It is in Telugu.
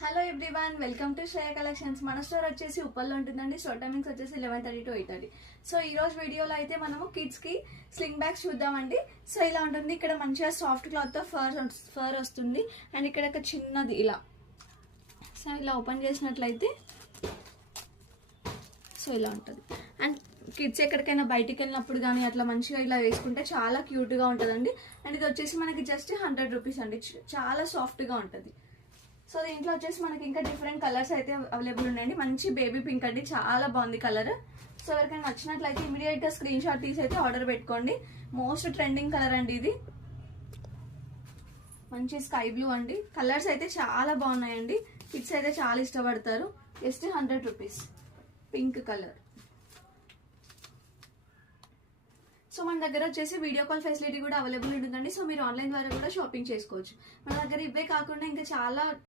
Hello everyone, welcome to Shreya collections. మన స్టోర్ వచ్చేసి ఉప్పల్లో ఉంటుందండి. స్టోర్ టైమింగ్స్ వచ్చేసి 11:30 to 8:30. సో ఈ రోజు వీడియోలో అయితే మనము కిడ్స్ కి స్లింగ్ బ్యాగ్స్ చూద్దామండి. సో ఇలా ఉంటుంది. ఇక్కడ మంచిగా సాఫ్ట్ క్లాత్ తో ఫర్ వస్తుంది. అండ్ ఇక్కడ ఒక చిన్నది ఇలా, సో ఇలా ఓపెన్ చేసినట్లయితే సో ఇలా ఉంటుంది. అండ్ కిడ్స్ ఎక్కడికైనా బయటికి వెళ్ళినప్పుడు కానీ అట్లా మంచిగా ఇలా వేసుకుంటే చాలా క్యూట్గా ఉంటుందండి. అండ్ ఇది వచ్చేసి మనకి జస్ట్ 100 రూపీస్ అండి. చాలా సాఫ్ట్గా ఉంటుంది. సో దీంట్లో వచ్చేసి మనకి ఇంకా డిఫరెంట్ కలర్స్ అయితే అవైలబుల్ ఉన్నాయండి. మంచి బేబీ పింక్ అండి, చాలా బాగుంది కలర్. సో ఎవరికైనా నచ్చినట్లయితే ఇమీడియట్ గా స్క్రీన్ షాట్ తీసి అయితే ఆర్డర్ పెట్టుకోండి. మోస్ట్ ట్రెండింగ్ కలర్ అండి ఇది. మంచి స్కై బ్లూ అండి. కలర్స్ అయితే చాలా బాగున్నాయండి. కిడ్స్ అయితే చాలా ఇష్టపడతారు. Just 100 rupees. Pink colour. So మన దగ్గర వచ్చేసి వీడియో కాల్ ఫెసిలిటీ కూడా అవైలబుల్ ఉంటుందండి. సో మీరు ఆన్లైన్ ద్వారా కూడా షాపింగ్ చేసుకోవచ్చు. మన దగ్గర ఇవే కాకుండా ఇంకా చాలా